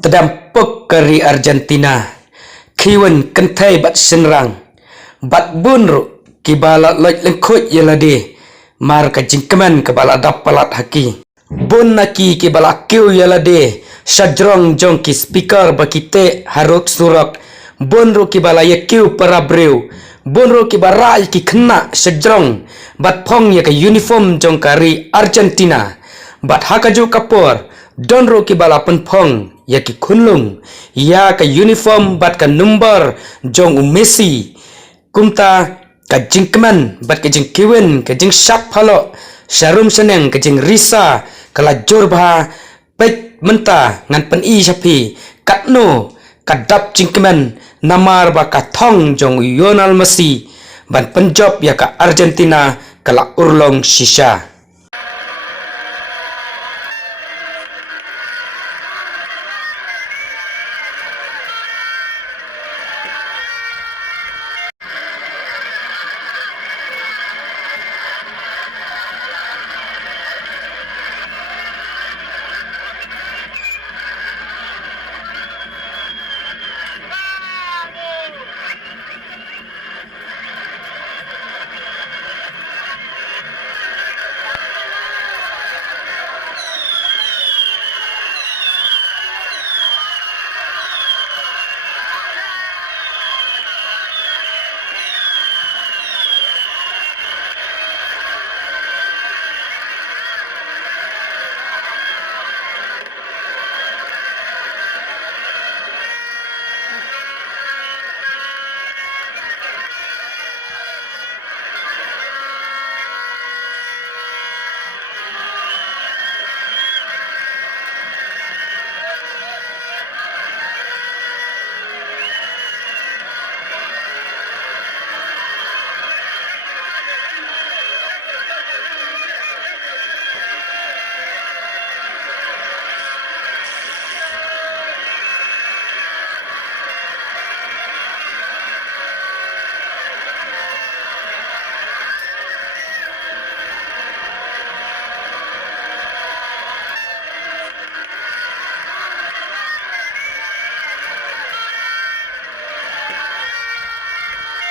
Terdampuk kari Argentina, kiwan kentai bat senrang, bat bunru kibala loj lengkut yalade, mar ka jingkeman kibala dapalat haki. Bun naki kibala kiu yalade, syadrong jong ki speaker bakite haruk surak, bunru kibala ya kiu parabreu, bunru kibara ki kena syadrong, bat pong ya ka uniform jong kari Argentina, bat hakaju kapur, donro kibala penpong ya ki kunlung ya ka uniform bat ka number jong Messi kumta ka jingkeman bat ka jingkiwen ka jing syap halo syarum seneng ka jing risa kala jorba pek menta ngan pen i sapi katno kadap jingkeman namar ba ka thong jong Lionel Messi ban penjob ya ka Argentina kala urlong shisha.